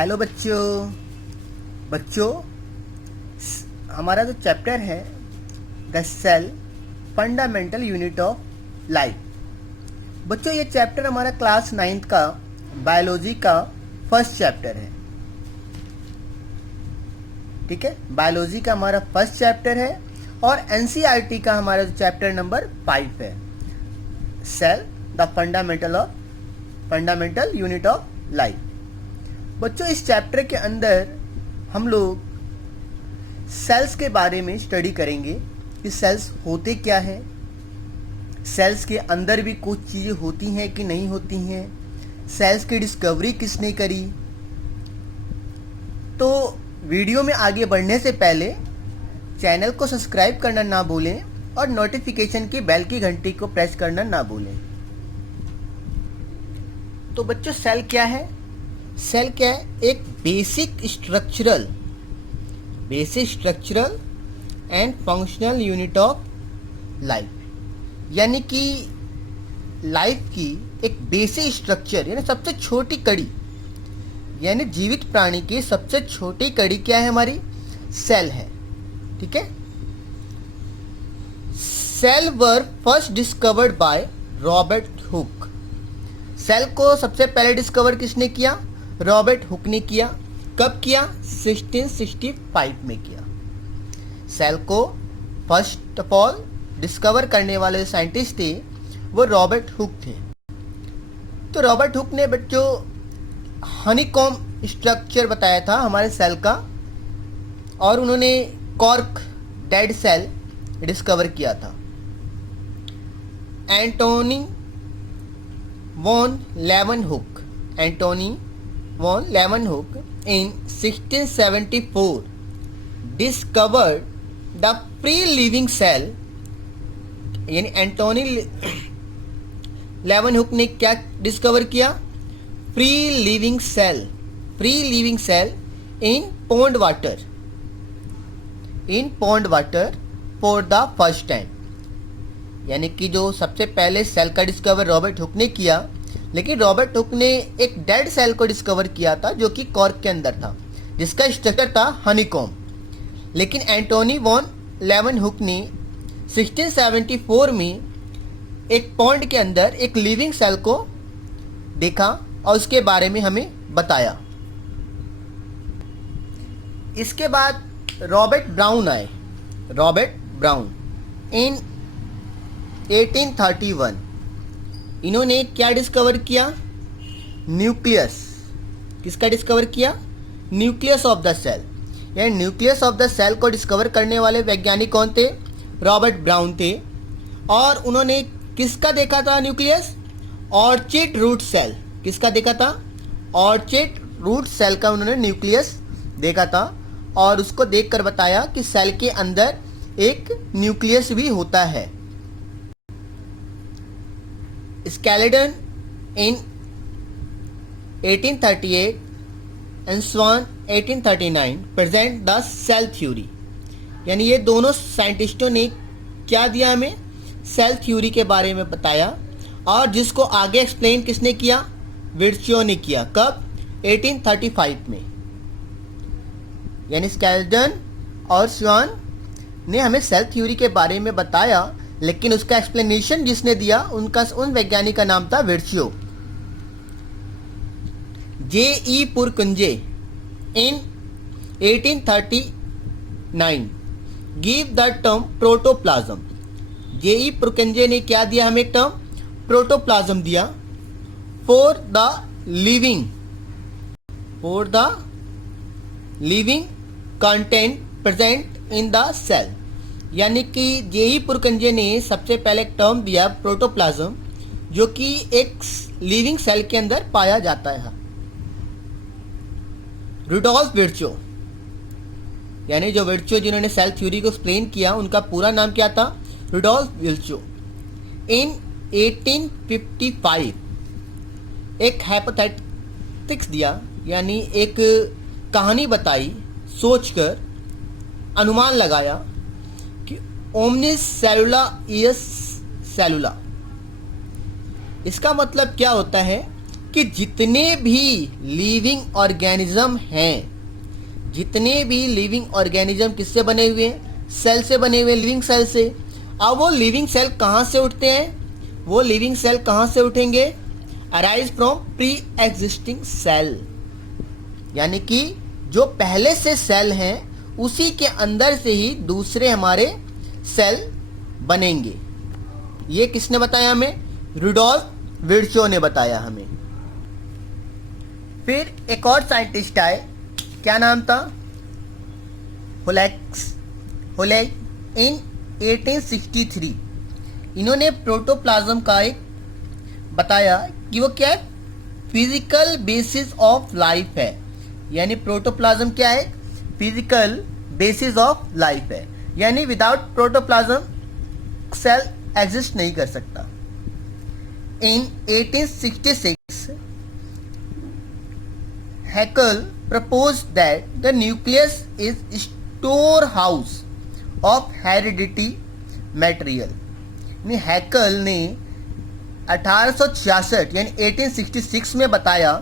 Hello बच्चों बच्चों हमारा जो चैप्टर है the cell fundamental unit of life. बच्चों ये चैप्टर हमारा क्लास 9th का बायोलॉजी का फर्स्ट चैप्टर है। ठीक है, बायोलॉजी का हमारा फर्स्ट चैप्टर है और एनसीईआरटी का हमारा जो चैप्टर नंबर 5 है, cell the fundamental unit of life. बच्चों इस चैप्टर के अंदर हम लोग सेल्स के बारे में स्टडी करेंगे कि सेल्स होते क्या हैं, सेल्स के अंदर भी कुछ चीज़ें होती हैं कि नहीं होती हैं, सेल्स की डिस्कवरी किसने करी। तो वीडियो में आगे बढ़ने से पहले चैनल को सब्सक्राइब करना ना भूलें और नोटिफिकेशन की बेल की घंटी को प्रेस करना ना भूलें। तो बच्चों सेल क्या है? सेल क्या है? एक basic structural and functional unit of life, यानी कि लाइफ की एक बेसिक स्ट्रक्चर यानी सबसे छोटी कड़ी, यानी जीवित प्राणी की सबसे छोटी कड़ी क्या है? हमारी सेल है। ठीक है, cell were first discovered by Robert Hooke. Cell को सबसे पहले डिस्कवर किसने किया? रॉबर्ट हुक ने किया। कब किया? 1665 में किया। सेल को फर्स्ट ऑफ ऑल डिस्कवर करने वाले साइंटिस्ट थे वो रॉबर्ट हुक थे। तो रॉबर्ट हुक ने बच्चों हनीकॉम्ब स्ट्रक्चर बताया था हमारे सेल का, और उन्होंने कॉर्क डेड सेल डिस्कवर किया था। Antonie van Leeuwenhoek in 1674 discovered the free-living cell। यानी एंटोनी लेवनहुक ने क्या डिस्कवर किया? Free living cell in pond water for the first time. यानी कि जो सबसे पहले सेल का डिस्कवर रॉबर्ट हुक ने किया, लेकिन रॉबर्ट हुक ने एक डेड सेल को डिस्कवर किया था जो कि कॉर्क के अंदर था, जिसका स्ट्रक्चर था हनीकॉम्ब। लेकिन एंटोनी वॉन लेवनहुक ने 1674 में एक पॉन्ड के अंदर एक लिविंग सेल को देखा और उसके बारे में हमें बताया। इसके बाद रॉबर्ट ब्राउन आए। रॉबर्ट ब्राउन इन 1831 इन्होंने क्या डिस्कवर किया? न्यूक्लियस। किसका डिस्कवर किया? Nucleus of the cell. यानी न्यूक्लियस ऑफ द सेल को डिस्कवर करने वाले वैज्ञानिक कौन थे? रॉबर्ट ब्राउन थे। और उन्होंने किसका देखा था न्यूक्लियस? Orchid root cell. किसका देखा था? ऑर्चिड रूट सेल का उन्होंने न्यूक्लियस देखा था और उसको देखकर बताया कि सेल के अंदर एक न्यूक्लियस भी होता है। Schleiden in 1838 and Schwann 1839 present the cell theory. यानी ये दोनों साइंटिस्टों ने क्या दिया हमें? सेल थ्योरी के बारे में बताया, और जिसको आगे एक्सप्लेन किसने किया? विर्च्यो ने किया। कब? 1835 में। यानी स्केलेटन और स्वान ने हमें सेल थ्योरी के बारे में बताया, लेकिन उसका एक्सप्लेनेशन जिसने दिया उन वैज्ञानिक का नाम था Virchow. J.E. Purkinje in 1839 give the term protoplasm. J.E. Purkinje ने क्या दिया हमें? टर्म प्रोटोप्लाज्म दिया। For the living content present in the cell. यानी कि जेई पुरकुंजे ने सबसे पहले एक टर्म दिया प्रोटोप्लाज्म, जो कि एक लिविंग सेल के अंदर पाया जाता है। रुडोल्फ विर्च्यो, यानी जो विर्च्यो जिन्होंने सेल थ्योरी को एक्सप्लेन किया, उनका पूरा नाम क्या था? रुडोल्फ विर्च्यो। इन 1855 एक हाइपोथेटिक्स दिया, यानी एक कहानी बताई, सोचकर अनुमान लगाया कि ओमनिस सेलुला इस सेलुला। इसका मतलब क्या होता है कि जितने भी लिविंग ऑर्गेनिज्म हैं, जितने भी लिविंग ऑर्गेनिज्म किससे बने हुए हैं? सेल से बने हुए, लिविंग सेल से। अब वो लिविंग सेल कहाँ से उठते हैं? वो लिविंग सेल कहाँ से उठेंगे? Arise from preexisting cell, यानी कि जो पहले से सेल हैं उसी के अंदर से ही दूसरे हमारे सेल बनेंगे। ये किसने बताया हमें? रुडोल्फ विर्चो ने बताया हमें। फिर एक और साइंटिस्ट आए, क्या नाम था? हुलेक इन 1863। इन्होंने प्रोटोप्लाज्म का एक बताया कि वो क्या है? फिजिकल बेसिस ऑफ लाइफ है। यानी प्रोटोप्लाज्म क्या है? फिजिकल बेसिस ऑफ लाइफ है, यानी विदाउट प्रोटोप्लाज्म सेल एग्जिस्ट नहीं कर सकता। इन 1866 हैकल proposed that the nucleus is storehouse of hereditary material। हैकल ने 1866 यानी 1866 में बताया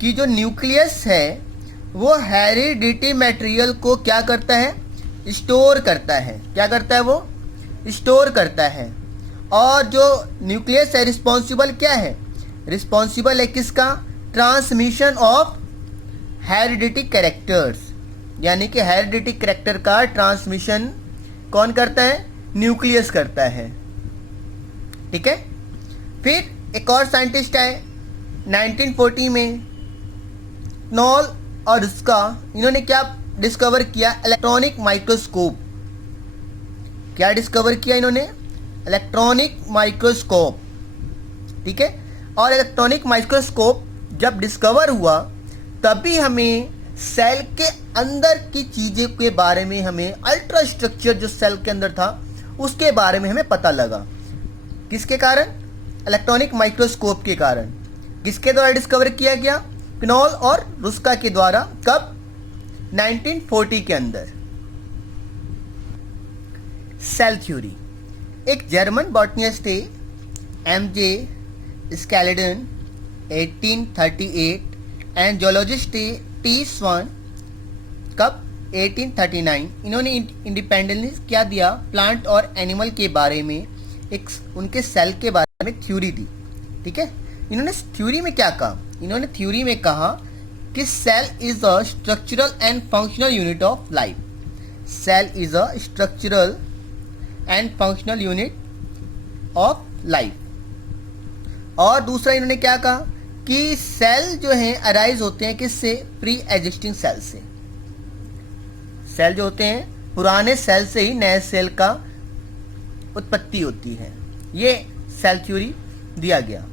कि जो न्यूक्लियस है वो हेरिडिटी मटेरियल को क्या करता है? स्टोर करता है। क्या करता है? वो स्टोर करता है। और जो न्यूक्लियस है रिस्पॉन्सिबल क्या है? रिस्पॉन्सिबल है किसका? ट्रांसमिशन ऑफ हेरिडिटी कैरेक्टर्स, यानी कि हेरिडिटी कैरेक्टर का ट्रांसमिशन कौन करता है? न्यूक्लियस करता है। ठीक है। फिर एक और साइंटिस्ट आए 1940 में, नॉल और उसका, इन्होंने क्या डिस्कवर किया? Electronic microscope. क्या डिस्कवर किया इन्होंने? Electronic microscope. ठीक है। और इलेक्ट्रॉनिक माइक्रोस्कोप जब डिस्कवर हुआ तभी हमें सेल के अंदर की चीज़ों के बारे में, हमें अल्ट्रा स्ट्रक्चर जो सेल के अंदर था उसके बारे में हमें पता लगा। किसके कारण? इलेक्ट्रॉनिक माइक्रोस्कोप के कारण। किसके द्वारा डिस्कवर किया गया? क्नॉल और रुस्का के द्वारा। कब? 1940 के अंदर। Cell theory. एक जर्मन बॉटनिस्ट थे M J. Schleiden 1838 and zoologist T Schwann कब? 1839। इन्होंने इंडिपेंडेंटली क्या दिया? प्लांट और एनिमल के बारे में एक उनके सेल के बारे में थ्योरी दी। ठीक है। इन्होंने थ्योरी में क्या कहा? इन्होंने थ्योरी में कहा कि cell is a structural and functional unit of life. Cell is a structural and functional unit of life. और दूसरा इन्होंने क्या कहा कि सेल जो हैं अराइज होते हैं किससे? प्री एग्जिस्टिंग सेल से। सेल जो होते हैं पुराने सेल से ही नए सेल का उत्पत्ति होती है। ये सेल थ्योरी दिया गया।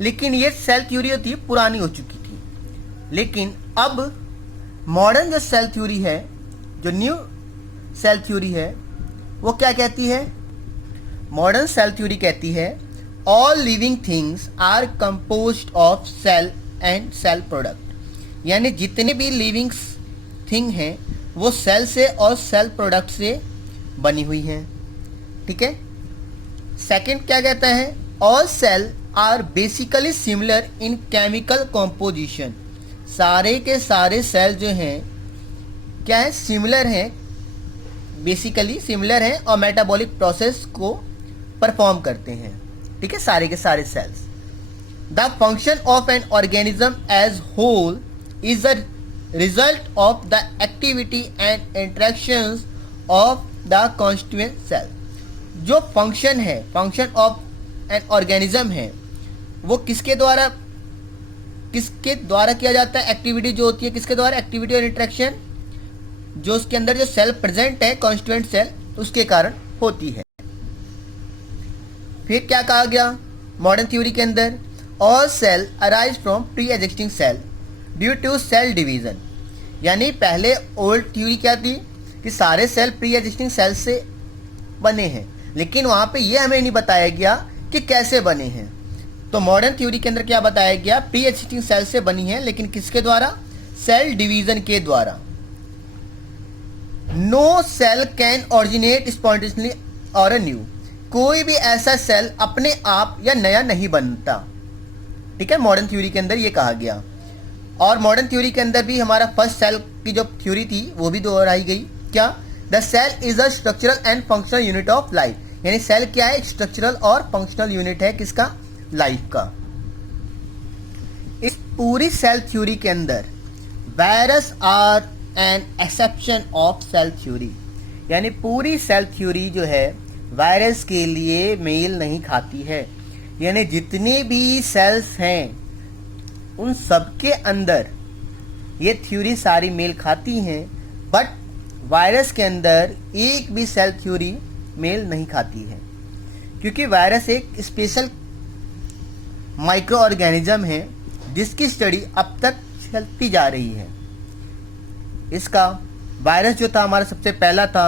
लेकिन ये सेल थ्योरी होती है पुरानी हो चुकी थी। लेकिन अब मॉडर्न जो सेल थ्योरी है, जो न्यू सेल थ्योरी है, वो क्या कहती है? मॉडर्न सेल थ्योरी कहती है all living things are composed of cell and cell product. यानी जितने भी लिविंग थिंग हैं वो सेल से और सेल प्रोडक्ट से बनी हुई हैं। ठीक है। सेकंड क्या कहता है? All cell are basically similar in chemical composition. सारे के सारे सेल जो हैं क्या है? सिमिलर हैं, बेसिकली सिमिलर हैं और मेटाबॉलिक प्रोसेस को परफॉर्म करते हैं। ठीक है। सारे के सारे cells. The function of an organism as whole is the result of the activity and interactions of the constituent cell. जो फंक्शन है, फंक्शन ऑफ एन ऑर्गेनिज्म है, वो किसके द्वारा किया जाता है? एक्टिविटी जो होती है किसके द्वारा? एक्टिविटी और इंटरेक्शन जो उसके अंदर जो सेल प्रेजेंट है, कॉन्स्टिट्यूएंट सेल, उसके कारण होती है। फिर क्या कहा गया मॉडर्न थ्योरी के अंदर? All cell arise from preexisting cell due to cell division. यानी पहले ओल्ड थ्योरी क्या थी कि सारे सेल प्री एग्जिस्टिंग सेल से बने हैं, लेकिन वहाँ पे ये हमें नहीं बताया गया कि कैसे बने हैं। तो मॉडर्न थ्योरी के अंदर क्या बताया गया? प्री एग्जिस्टिंग सेल से बनी है, लेकिन किसके द्वारा? सेल डिवीजन के द्वारा। No cell can originate spontaneously और न्यू। कोई भी ऐसा सेल अपने आप या नया नहीं बनता। ठीक है, मॉडर्न थ्योरी के अंदर ये कहा गया। और मॉडर्न थ्योरी के अंदर भी हमारा फर्स्ट सेल की जो थ्योरी थी वो भी दोहराई गई। क्या? The cell is a structural and functional unit of life, यानी सेल क्या है? स्ट्रक्चरल और फंक्शनल यूनिट है किसका? लाइफ का। इस पूरी सेल थ्योरी के अंदर virus are an exception of cell theory, यानी पूरी सेल थ्योरी जो है वायरस के लिए मेल नहीं खाती है। यानी जितने भी सेल्स हैं उन सब के अंदर ये थ्योरी सारी मेल खाती हैं, बट वायरस के अंदर एक भी सेल थ्योरी मेल नहीं खाती है, क्योंकि वायरस एक स्पेशल माइक्रो ऑर्गेनिज्म है जिसकी स्टडी अब तक चलती जा रही है। इसका वायरस जो था हमारा सबसे पहला था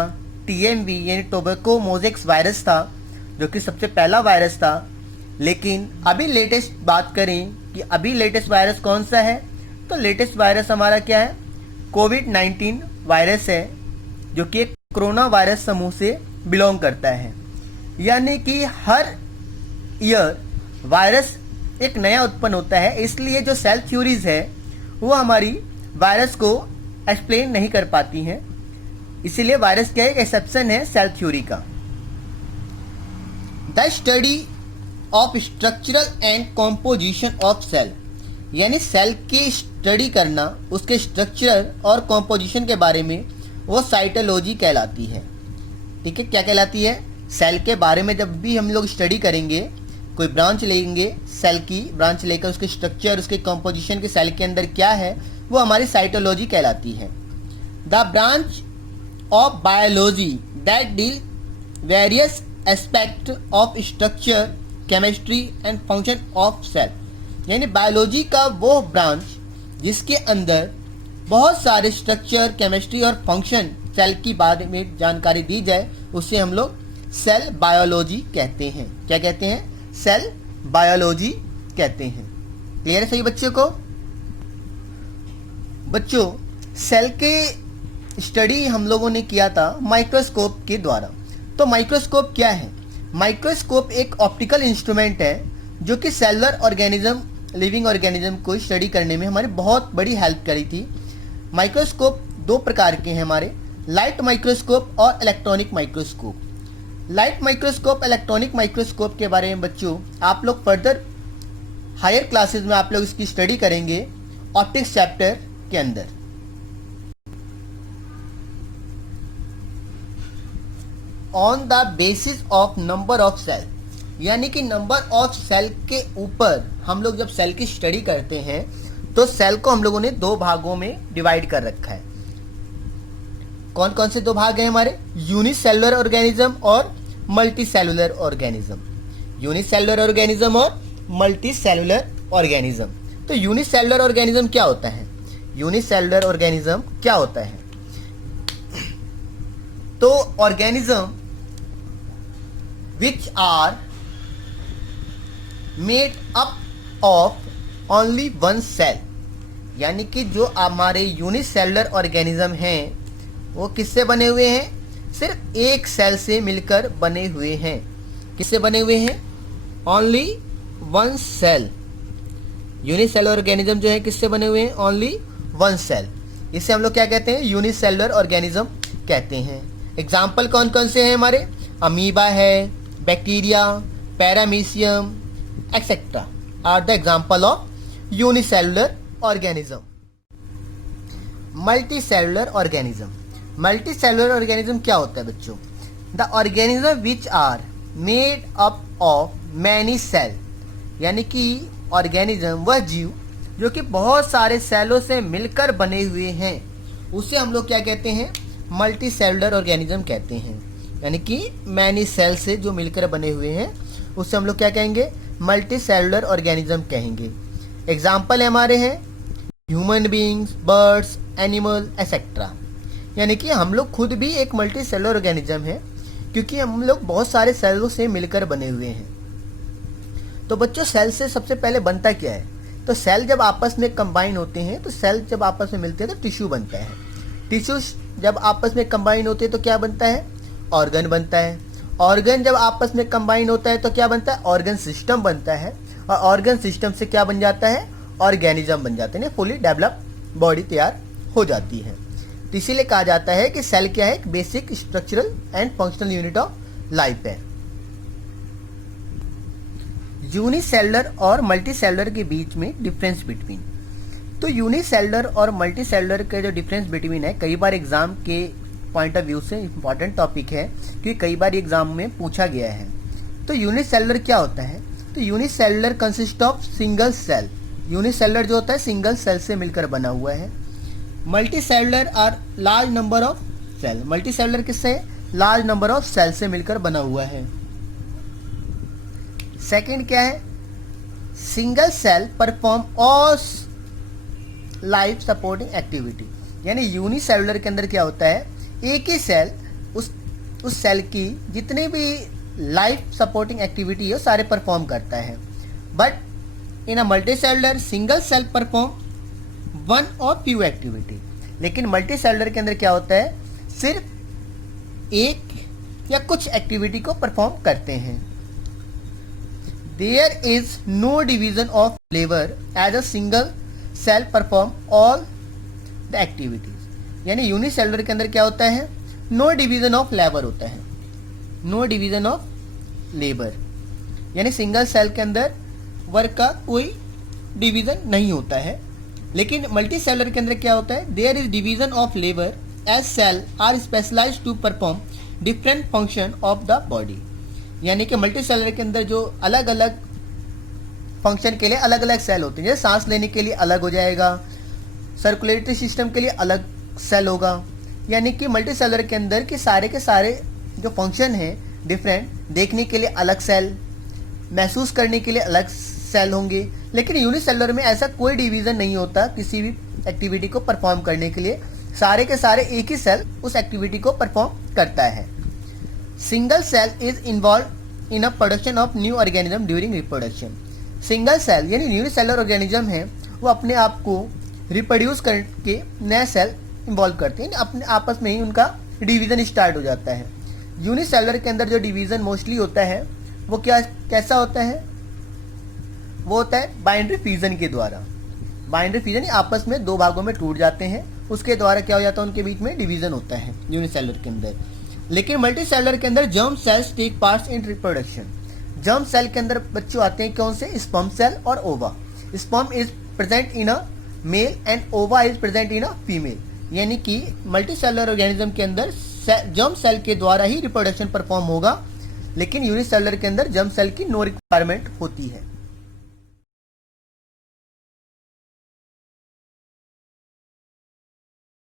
TMV यानी टोबैको मोज़ेक्स वायरस था, जो कि सबसे पहला वायरस था। लेकिन अभी लेटेस्ट बात करें कि अभी लेटेस्ट वायरस कौन सा है, तो लेटेस्ट वायरस हमारा क्या है? कोविड-19 वायरस है, जो कि एक कोरोना वायरस समूह से बिलोंग करता है। यानी कि हर ईयर वायरस एक नया उत्पन्न होता है, इसलिए जो सेल थ्योरीज है वो हमारी वायरस को एक्सप्लेन नहीं कर पाती हैं। इसीलिए वायरस क्या एक एक्सेप्शन है सेल थ्योरी का। The study of structural and composition of cell, यानी सेल की स्टडी करना, उसके स्ट्रक्चर और कॉम्पोजिशन के बारे में, वो साइटोलॉजी कहलाती है। ठीक है, क्या कहलाती है? सेल के बारे में जब भी हम लोग स्टडी करेंगे, कोई ब्रांच लेंगे, सेल की ब्रांच लेकर उसके स्ट्रक्चर, उसके कॉम्पोजिशन के सेल के अंदर क्या है, वो हमारी साइटोलॉजी कहलाती है। The branch of biology that deal various aspect of structure, chemistry and function of cell, यानी बायोलॉजी का वो ब्रांच जिसके अंदर बहुत सारे स्ट्रक्चर, केमिस्ट्री और फंक्शन सेल की बारे में जानकारी दी जाए, उसे हम लोग सेल बायोलॉजी कहते हैं। क्या कहते हैं? सेल बायोलॉजी कहते हैं। क्लियर है सही बच्चों को? बच्चों, सेल के स्टडी हम लोगों ने किया था माइक्रोस्कोप के द्वारा। तो माइक्रोस्कोप क्या है? माइक्रोस्कोप एक ऑप्टिकल इंस्ट्रूमेंट है जो कि सेलुलर ऑर्गेनिज्म, लिविंग ऑर्गेनिज्म को स्टडी करने में हमारी बहुत बड़ी हेल्प करी थी। माइक्रोस्कोप दो प्रकार के हैं हमारे, लाइट माइक्रोस्कोप और electronic microscope. Light microscope, electronic microscope के बारे में बच्चों आप लोग फर्दर हायर क्लासेस में आप लोग इसकी स्टडी करेंगे ऑप्टिक्स चैप्टर के अंदर। On the basis of number of cell, यानी कि नंबर ऑफ सेल के ऊपर हम लोग जब सेल की स्टडी करते हैं तो सेल को हम लोगों ने दो भागों में डिवाइड कर रखा है। कौन कौन से दो भाग हैं हमारे? यूनिसेलुलर ऑर्गेनिज्म और multi cellular organism. Unicellular organism और मल्टी सेलुलर ऑर्गेनिज्म। तो यूनिसेलुलर ऑर्गेनिज्म क्या होता है? यूनिसेलुलर ऑर्गेनिज्म क्या होता है? तो organism which are made up of only one cell, यानी कि जो हमारे यूनिसेलुलर ऑर्गेनिज्म हैं वो किससे बने हुए हैं? सिर्फ एक सेल से मिलकर बने हुए हैं। किससे बने हुए हैं? Only one cell. Unicellular organism जो है किससे बने हुए हैं? Only one cell. इसे हम लोग क्या कहते हैं? यूनिसेलुलर ऑर्गेनिज्म कहते हैं। एग्जाम्पल कौन कौन से हैं हमारे? अमीबा है, bacteria, paramecium etcetera are the example of unicellular organism. Multicellular organism. Multicellular organism क्या होता है बच्चों? The organism which are made up of many cell, यानी कि ऑर्गेनिज्म वह जीव जो कि बहुत सारे सेलों से मिलकर बने हुए हैं, उसे हम लोग क्या कहते हैं? मल्टी सेलुलर ऑर्गेनिज्म कहते हैं। यानी कि मैनी सेल से जो मिलकर बने हुए हैं उससे हम लोग क्या कहेंगे? मल्टी सेलुलर ऑर्गेनिज्म कहेंगे। एग्जाम्पल हमारे हैं human beings, birds, animal etcetera. यानी कि हम लोग खुद भी एक मल्टी सेलुलर ऑर्गेनिज्म है, क्योंकि हम लोग बहुत सारे सेलों से मिलकर बने हुए हैं। तो बच्चों, सेल से सबसे पहले बनता क्या है? तो सेल जब आपस में कंबाइन होते हैं, तो सेल जब आपस में मिलते हैं तो टिश्यू बनता है। टिश्यू जब आपस में कंबाइन होते हैं तो क्या बनता है? ऑर्गन बनता है। ऑर्गन जब आपस में कंबाइन होता है तो क्या बनता है? ऑर्गन सिस्टम बनता है। और ऑर्गन सिस्टम से क्या बन जाता है, ऑर्गेनिज्म बन जाते हैं, फुली डेवलप बॉडी तैयार हो जाती है। तो इसीलिए कहा जाता है कि सेल क्या है, एक basic structural and functional unit of life है। यूनिसेलुलर और मल्टीसेलुलर के बीच में डिफरेंस बिटवीन, तो यूनिसेलुलर और मल्टीसेलुलर के जो डिफरेंस बिटवीन है, कई बार एग्जाम के पॉइंट ऑफ व्यू से इंपॉर्टेंट टॉपिक है, क्योंकि कई बार एग्जाम में पूछा गया है। तो यूनिसेलुलर क्या होता है, तो unicellular consist of single cell, unicellular जो होता है सिंगल सेल से मिलकर बना हुआ है। Multicellular are large number of cell, multicellular किससे, लार्ज नंबर ऑफ सेल से मिलकर बना हुआ है। सेकंड क्या है, single cell perform all life supporting activity, यानी यूनिसेलुलर के अंदर क्या होता है, एक ही सेल उस सेल की जितने भी लाइफ सपोर्टिंग एक्टिविटी है सारे परफॉर्म करता है। But in a multicellular single cell perform one और फ्यू एक्टिविटी, लेकिन मल्टीसेलुलर के अंदर क्या होता है, सिर्फ एक या कुछ एक्टिविटी को परफॉर्म करते हैं। There is no division of labour as a single cell perform all the activities, यानी यूनिसेलुलर के अंदर क्या होता है, नो डिवीजन ऑफ लेबर होता है, नो डिवीजन ऑफ लेबर, यानी सिंगल सेल के अंदर वर्क का कोई डिवीजन नहीं होता है। लेकिन मल्टीसेलुलर के अंदर क्या होता है, there is division of labour as cell are specialised to perform different function of the body, यानी कि मल्टीसेलुलर के अंदर जो अलग अलग फंक्शन के लिए अलग अलग सेल होते हैं, जैसे सांस लेने के लिए अलग हो जाएगा, सर्कुलेटरी सिस्टम के लिए अलग सेल होगा, यानी कि मल्टीसेलुलर के अंदर के सारे जो फंक्शन हैं डिफरेंट, देखने के लिए अलग सेल, महसूस करने के लिए अलग सेल होंगे। लेकिन यूनिसेलुलर में ऐसा कोई डिवीजन नहीं होता किसी भी एक्टिविटी को परफॉर्म करने के लिए, सारे के सारे एक ही सेल उस एक्टिविटी को परफॉर्म करता है। Single cell is involve in a production of new organism during reproduction, single cell यानी यूनिसेलुलर ऑर्गेनिज्म है वो अपने आप को रिप्रोड्यूस करके नया सेल इन्वॉल्व करते हैं, अपने आपस में ही उनका डिवीजन स्टार्ट हो जाता है। यूनिसेलुलर के अंदर जो डिवीजन मोस्टली होता है वो कैसा होता है, वो होता है बाइंडरी फ्यूजन के द्वारा, बाइंडरी फ्यूजन आपस में दो भागों में टूट जाते हैं, उसके द्वारा क्या हो जाता है, उनके बीच में डिवीजन होता है यूनिसेलुलर के अंदर। लेकिन मल्टीसेलुलर के अंदर germ cells take parts in reproduction, germ cell के अंदर बच्चों आते हैं कौन से, स्पर्म सेल और ova, sperm is present in a male and ova is present in a female, यानी कि मल्टीसेलुलर ऑर्गेनिज्म के अंदर जर्म सेल के द्वारा ही रिप्रोडक्शन परफॉर्म होगा, लेकिन यूनिसेलुलर के अंदर जर्म सेल की नो रिक्वायरमेंट होती है।